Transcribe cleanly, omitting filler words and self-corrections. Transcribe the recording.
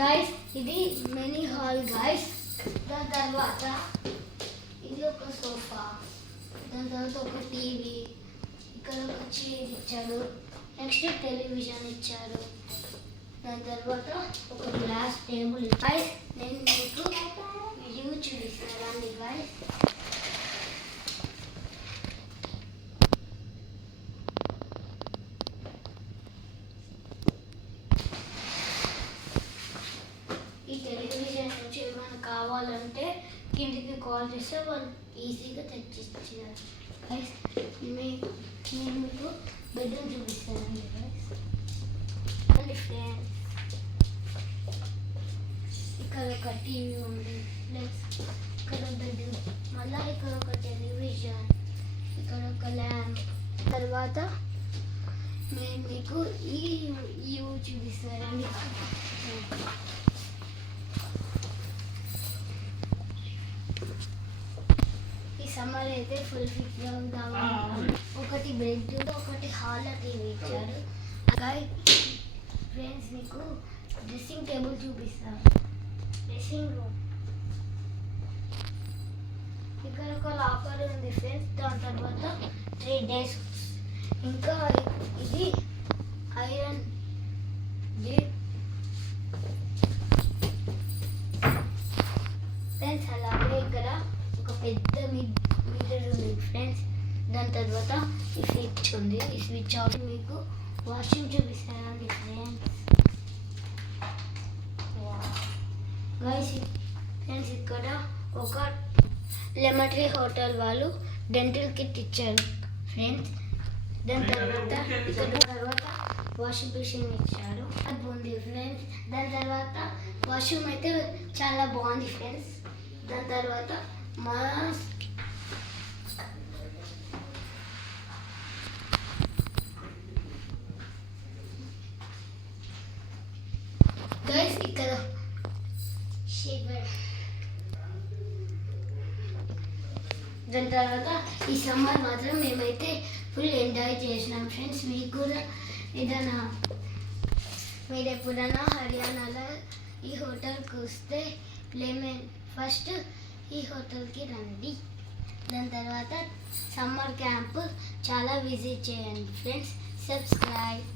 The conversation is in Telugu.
గైస్ ఇది మినీ హాల్ గైస్. దాని తర్వాత ఇది ఒక సోఫా, దాని తర్వాత ఒక టీవీ, ఇక్కడ ఒక చైర్ ఇచ్చాడు, నెక్స్ట్ టెలివిజన్ ఇచ్చారు, దాని తర్వాత ఒక గ్లాస్ టేబుల్. గైస్ నేను మీకు వ్యూ చూపిస్తానండి గైస్. ఈ టెలివిజన్ నుంచి ఏమైనా కావాలంటే కిందికి కాల్ చేస్తే వాళ్ళు ఈజీగా తెచ్చిచ్చారు గైస్. నేను మీకు బెడ్రూమ్ చూపిస్తానండి గైస్. ఫ్రెండ్స్ ఇక్కడ ఒక టీవీ ఉంది, ప్లస్ ఇక్కడ బెడ్, మళ్ళీ ఇక్కడ ఒక టెలివిజన్, ఇక్కడ ఒక ల్యాంప్. తర్వాత నేను మీకు ఈ వ్యూ చూపిస్తానండి. ఈ సమ్మర్ అయితే ఫుల్ ఫిట్గా ఉంటాము. ఒకటి బెడ్, ఒకటి హాల్ టీవీ ఇచ్చారు. ఫ్రెండ్స్ మీకు డ్రెస్సింగ్ టేబుల్ చూపిస్తాను. డ్రెస్సింగ్ రూమ్, ఇక్కడ ఒక లాకర్ ఉంది ఫ్రెండ్స్. దాని తర్వాత 3 డెస్క్స్, ఇంకా ఇది ఐరన్ ఫ్రెండ్స్. అలాగే ఇక్కడ ఒక పెద్ద మీటర్ ఉంది ఫ్రెండ్స్. దాని తర్వాత ఈ స్విచ్ ఉంది, ఈ స్విచ్ ఆఫ్. మీకు వాషింగ్ చూపిస్తానండి ఫ్రెండ్స్. గైస్ ఫ్రెండ్స్ ఇక్కడ ఒక లెమట్రీ హోటల్ వాళ్ళు డెంటల్ కిట్ ఇచ్చారు ఫ్రెండ్స్. దాని తర్వాత వాషింగ్ మిషన్ ఇచ్చారు, అది బాగుంది ఫ్రెండ్స్. దాని తర్వాత వాష్రూమ్ అయితే చాలా బాగుంది ఫ్రెండ్స్. దాని తర్వాత గైస్ ఇక్కడ దాని తర్వాత ఈ సమ్మర్ మాత్రం మేమైతే ఫుల్ ఎంజాయ్ చేసినాం ఫ్రెండ్స్. మీకు కూడా ఏదైనా మీరు ఎప్పుడైనా హర్యానాలో ఈ హోటల్కి వస్తే ఫస్ట్ ఈ హోటల్కి రండి. దాని తర్వాత సమ్మర్ క్యాంప్ చాలా విజిట్ చేయండి ఫ్రెండ్స్. సబ్స్క్రైబ్.